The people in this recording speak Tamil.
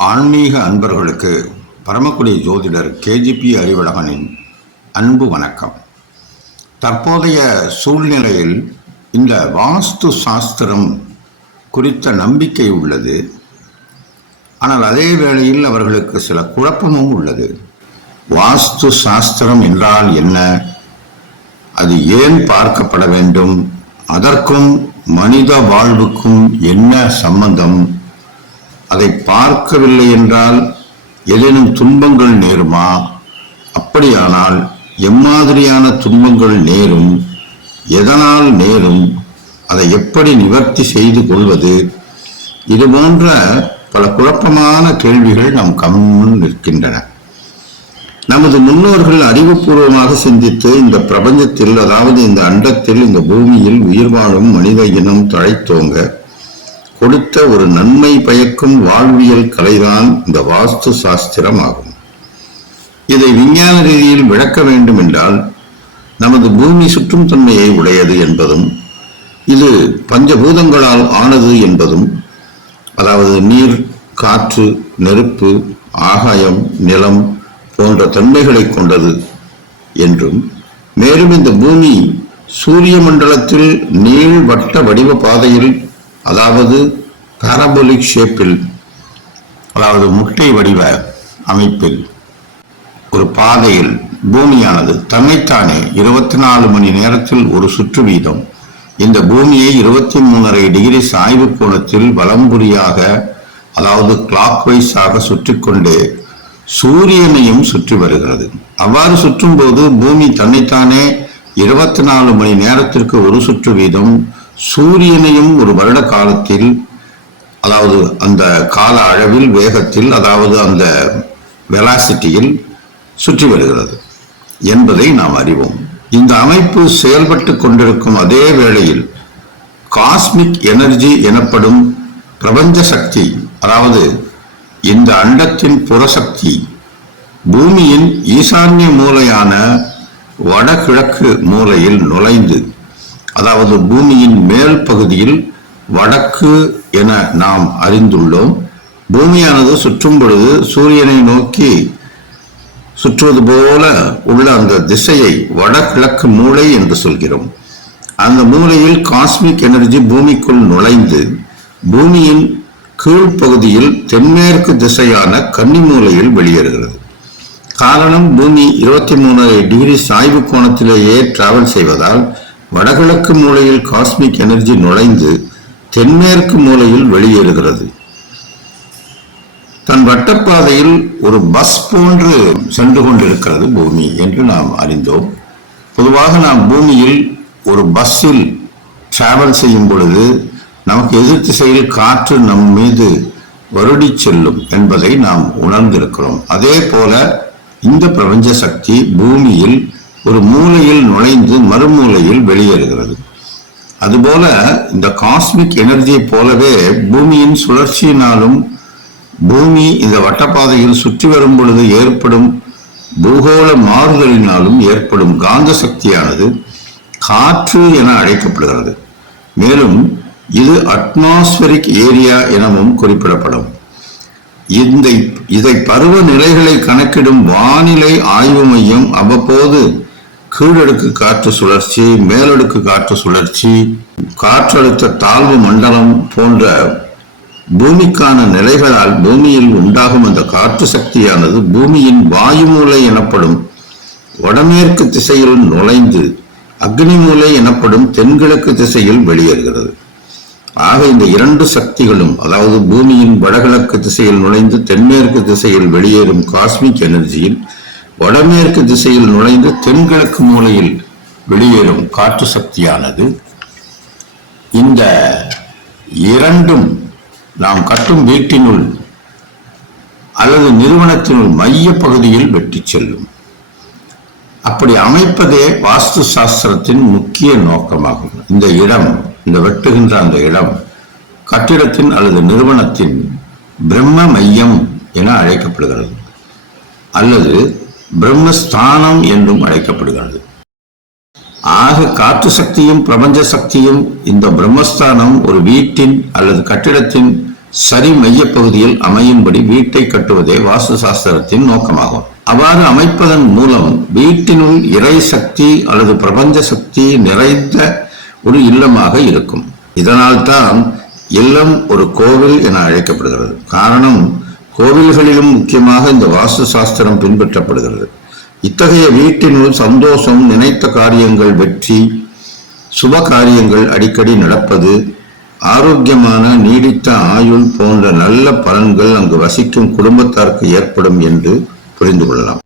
ஆன்மீக அன்பர்களுக்கு பரமக்குடி ஜோதிடர் கேஜிபி அறிவழகனின் அன்பு வணக்கம். தற்போதைய சூழ்நிலையில் இந்த வாஸ்து சாஸ்திரம் குறித்த நம்பிக்கை உள்ளது. ஆனால் அதே வேளையில் அவர்களுக்கு சில குழப்பமும் உள்ளது. வாஸ்து சாஸ்திரம் என்றால் என்ன? அது ஏன் பார்க்கப்பட வேண்டும்? அதற்கும் மனித வாழ்வுக்கும் என்ன சம்பந்தம்? அதை பார்க்கவில்லை என்றால் ஏதேனும் துன்பங்கள் நேருமா? அப்படியானால் எம்மாதிரியான துன்பங்கள் நேரும் எதனால் நேரும்? அதை எப்படி நிவர்த்தி செய்து கொள்வது? இது போன்ற பல குழப்பமான கேள்விகள் நம் கண்முன் நிற்கின்றன. நமது முன்னோர்கள் அறிவுபூர்வமாக சிந்தித்து இந்த பிரபஞ்சத்தில் அதாவது இந்த அண்டத்தில் இந்த பூமியில் உயிர் வாழும் மனித இனம் தழைத்தோங்க கொடுத்த ஒரு நன்மை பயக்கும் வாழ்வியல் கலைதான் இந்த வாஸ்து சாஸ்திரம் ஆகும் இதை விஞ்ஞான ரீதியில் விளக்க வேண்டும் என்றால் நமது பூமி சுற்றும் தன்மையை உடையது என்பதும் இது பஞ்சபூதங்களால் ஆனது என்பதும் அதாவது நீர் காற்று நெருப்பு ஆகாயம் நிலம் போன்ற தன்மைகளை கொண்டது என்றும் மேலும் இந்த பூமி சூரிய மண்டலத்தில் நீள் வட்ட வடிவ பாதையில் அதாவது பாரபோலிக் ஷேப்பில் அதாவது முட்டை வடிவ அமைப்பில் ஒரு பாதையில் பூமியானது தன்னைத்தானே இருபத்தி நாலு மணி நேரத்தில் ஒரு சுற்று வீதம். இந்த பூமியை இருபத்தி மூணரை டிகிரி சாய்வு கோணத்தில் வலம்புரியாக அதாவது கிளாக் வைஸாக சுற்றி கொண்டே சூரியனையும் சுற்றி வருகிறது. அவ்வாறு சுற்றும் போது பூமி தன்னைத்தானே இருபத்தி நாலு மணி நேரத்திற்கு ஒரு சுற்று வீதம் சூரியனையும் ஒரு வருட காலத்தில் அதாவது அந்த கால அளவில் வேகத்தில் அதாவது அந்த வெலாசிட்டியில் சுற்றி வருகிறது என்பதை நாம் அறிவோம். இந்த அமைப்பு செயல்பட்டு கொண்டிருக்கும் அதே வேளையில் காஸ்மிக் எனர்ஜி எனப்படும் பிரபஞ்ச சக்தி அதாவது இந்த அண்டத்தின் புறசக்தி பூமியின் ஈசான்ய மூலையான வடகிழக்கு மூலையில் நுழைந்து அதாவது பூமியின் மேல் பகுதியில் வடக்கு என நாம் அறிந்துள்ளோம். பூமியானது சுற்றும் பொழுது சூரியனை நோக்கி சுற்றுவது போல உள்ள அந்த திசையை வடகிழக்கு மூளை என்று சொல்கிறோம். அந்த மூலையில் காஸ்மிக் எனர்ஜி பூமிக்குள் நுழைந்து பூமியின் கீழ்ப்பகுதியில் தென்மேற்கு திசையான கன்னி மூலையில் வெளியேறுகிறது. காரணம் பூமி இருபத்தி மூணு டிகிரி சாய்வு கோணத்திலேயே டிராவல் செய்வதால் வடகிழக்கு மூலையில் காஸ்மிக் எனர்ஜி நுழைந்து தென்மேற்கு மூலையில் வெளியேறுகிறது. தன் வட்டப்பாதையில் ஒரு பஸ் போன்று சென்று கொண்டிருக்கிறது பூமி என்று நாம் அறிந்தோம். பொதுவாக நாம் பூமியில் ஒரு பஸ்ஸில் டிராவல் செய்யும் பொழுது நமக்கு எதிர் திசையில் காற்று நம் மீது வருடி செல்லும் என்பதை நாம் உணர்ந்திருக்கிறோம். அதே போல இந்த பிரபஞ்ச சக்தி பூமியில் ஒரு மூலையில் நுழைந்து மறுமூலையில் வெளியேறுகிறது. அதுபோல இந்த காஸ்மிக் எனர்ஜியை போலவே பூமியின் சுழற்சியினாலும் பூமி இந்த வட்டப்பாதையில் சுற்றி வரும் பொழுது ஏற்படும் பூகோள மாறுதலினாலும் ஏற்படும் காந்த சக்தியானது காற்று என அழைக்கப்படுகிறது. மேலும் இது அட்மாஸ்பரிக் ஏரியா எனவும் குறிப்பிடப்படும். இந்த இதை பருவ நிலைகளை கணக்கிடும் வானிலை ஆய்வு மையம் அவ்வப்போது கீழடுக்கு காற்று சுழற்சி மேலடுக்கு காற்று சுழற்சி காற்றழுத்த தாழ்வு மண்டலம் போன்ற பூமிக்கான நிலைகளால் பூமியில் உண்டாகும் அந்த காற்று சக்தியானது பூமியின் வாயுமூலை எனப்படும் வடமேற்கு திசையில் நுழைந்து அக்னி மூலை எனப்படும் தென்கிழக்கு திசையில் வெளியேறுகிறது. ஆக இந்த இரண்டு சக்திகளும் அதாவது பூமியின் வடகிழக்கு திசையில் நுழைந்து தென்மேற்கு திசையில் வெளியேறும் காஸ்மிக் எனர்ஜியில் வடமேற்கு திசையில் நுழைந்து தென்கிழக்கு மூலையில் வெளியேறும் காற்று சக்தியானது. இந்த இரண்டும் நாம் கட்டும் வீட்டினுள் அல்லது நிறுவனத்தினுள் மைய பகுதியில் வெட்டி செல்லும். அப்படி அமைப்பதே வாஸ்து சாஸ்திரத்தின் முக்கிய நோக்கமாகும். இந்த இடம் இந்த வெட்டுகின்ற அந்த இடம் கட்டிடத்தின் அல்லது நிறுவனத்தின் பிரம்ம மையம் என அழைக்கப்படுகிறது. அல்லது பிரம்மஸ்தானம் என்றும் அழைக்கப்படுகிறது. ஆக காற்று சக்தியும் பிரபஞ்ச சக்தியும் இந்த பிரம்மஸ்தானம் ஒரு வீட்டின் அல்லது கட்டிடத்தின் சரி மையப்பகுதியில் அமையும்படி வீட்டை கட்டுவதே வாஸ்து சாஸ்திரத்தின் நோக்கமாகும். அவ்வாறு அமைப்பதன் மூலம் வீட்டினுள் இறை சக்தி அல்லது பிரபஞ்ச சக்தி நிறைந்த ஒரு இல்லமாக இருக்கும். இதனால்தான் இல்லம் ஒரு கோவில் என அழைக்கப்படுகிறது. காரணம் கோவில்களிலும் முக்கியமாக இந்த வாஸ்து சாஸ்திரம் பின்பற்றப்படுகிறது. இத்தகைய வீட்டினுள் சந்தோஷம் நினைத்த காரியங்கள் வெற்றி சுப காரியங்கள் அடிக்கடி நடப்பது ஆரோக்கியமான நீடித்த ஆயுள் போன்ற நல்ல பலன்கள் அங்கு வசிக்கும் குடும்பத்தாருக்கு ஏற்படும் என்று புரிந்து கொள்ளலாம்.